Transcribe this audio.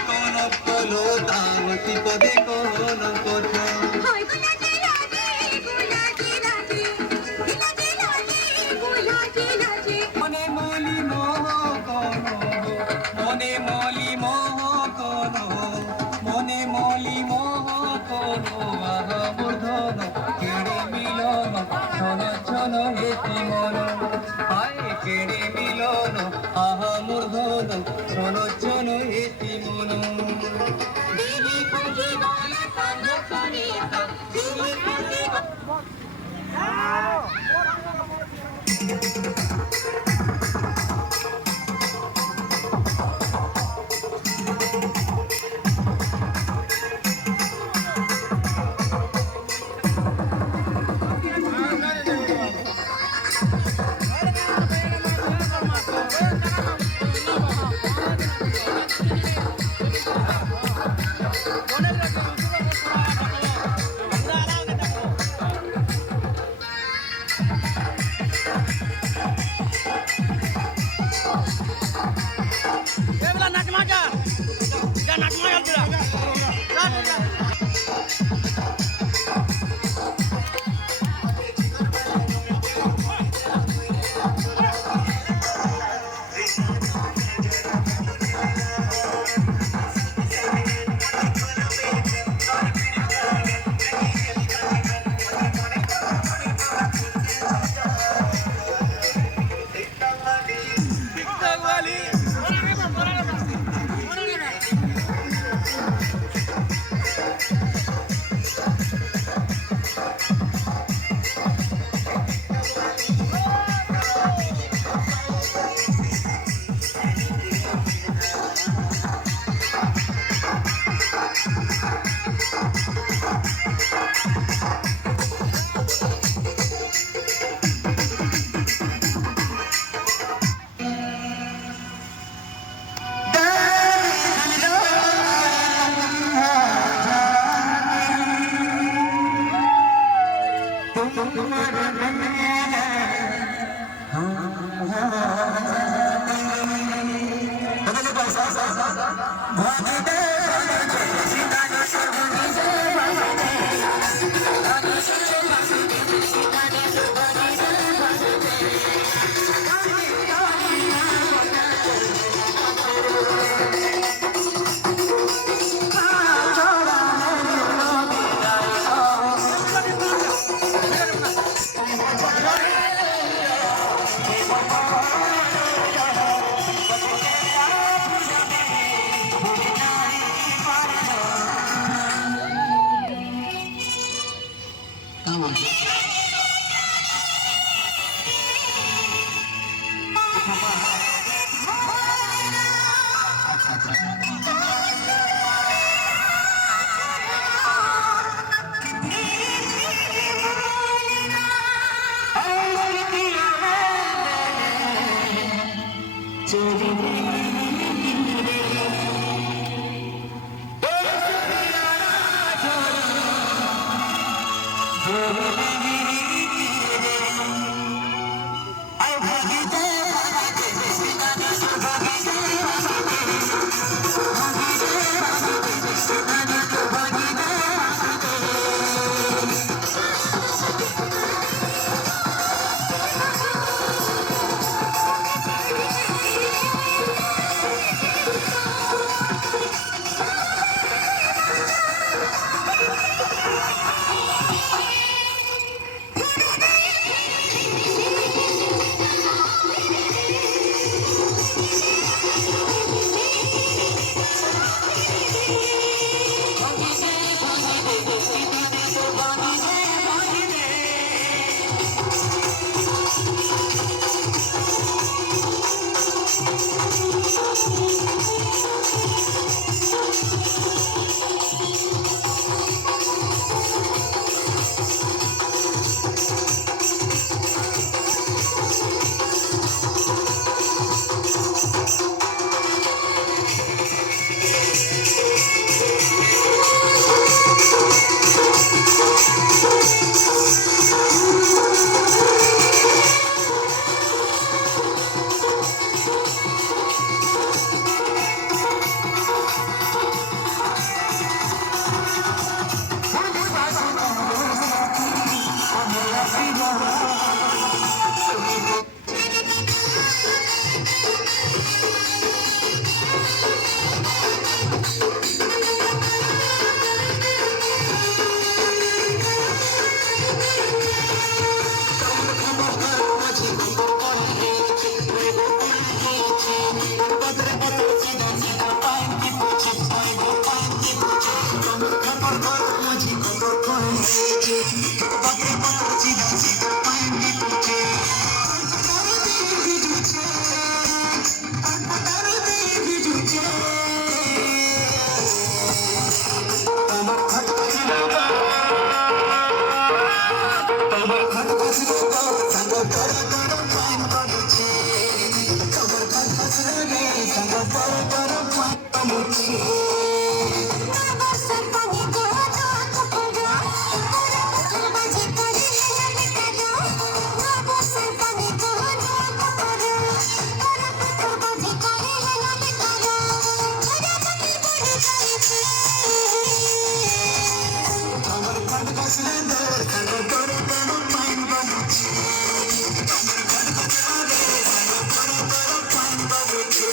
কোন হলো তাওতি পদে কোন কথা হয় গুলাটি লাজে গুলাটি লাজে গুলাটি লাজে গুলাটি লাজে মনে মলি মোহ কোন মনে মলি মোহ কোন মনে মলি মোহ কোন আহা মূর্ধন কেড়ে মিলন ছন ছন হেতি মন হায় কেড়ে মিলন আহা মূর্ধন ছন ছন হেতি মন দিদি পাখি বলে কান করে দিদি পাখি বর্ষার পানি গো তো পড়ো তোর মাঝে করে হেলালে কালো বর্ষার পানি গো তো পড়ো তোর মাঝে করে হেলালে কালো ওরা পানি পড়ে যাইছে আমার ঘাট বসলে দর কেন তোর কেন পাইন বাজুছি আমার ঘাট বসলে কেন তোর কেন পাইন বাজুছি